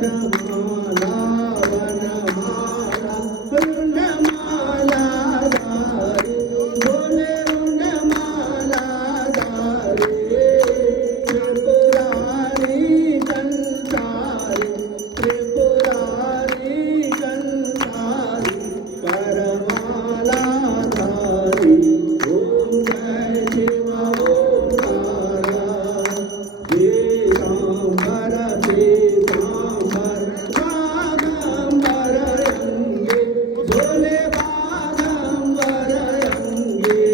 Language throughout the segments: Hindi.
माला वनमाला रुंडमाला धारी बोले रुंडमाला धारी त्रिपुरारी कंसारी त्रिपुरारी कंसारी करमाला धारी ओम जय शिव ओंकारा पीतांबर पीतांबर बागंबर अंगे भोले बागंबर अंगे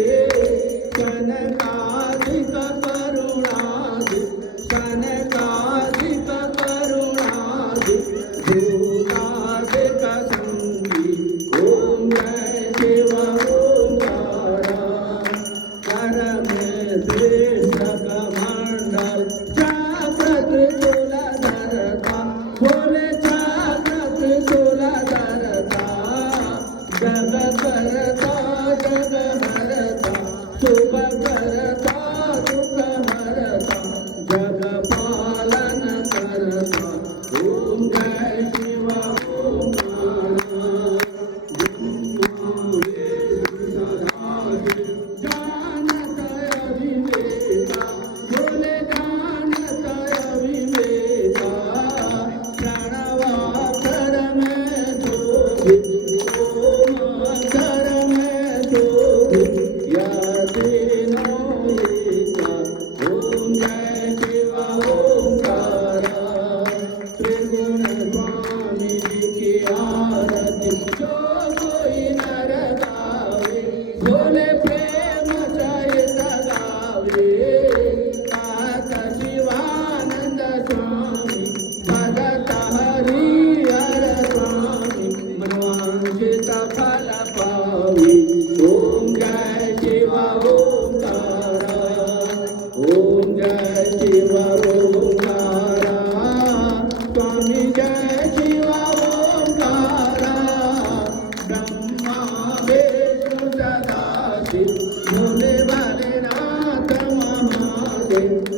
कनकाधिक करुणाधिक कनकाधिक करुणाधिक भूताधिक संगी ओम जय शिव ओंकारा कर में श्रेष्ठ कमंडल जागृत तुला धरता भोले जागृत तुला धरता जग करता जग हरता शुभ करता दुख हरता जग पालन करता ओम जय शिव ओंकारा जानत अविवेका भोले जानत अविवेका प्रणवाक्षर में जोगी ओमाक्षर में जोगी या तीनों एका ओम जय शिव ओंकारा त्रिगुण स्वामी की आरती जो कोई नर गावे भोले प्रेम सहित गावे कात शिवानंद स्वामी भगत हरिहर स्वामी मनवांछित फल पावी ओम जय शिव ओंकारा ओम जय शिव ओंकारा स्वामी जय शिव ओंकारा ब्रह्मा विष्णु सदाशिव भोले भोलेनाथ महादेव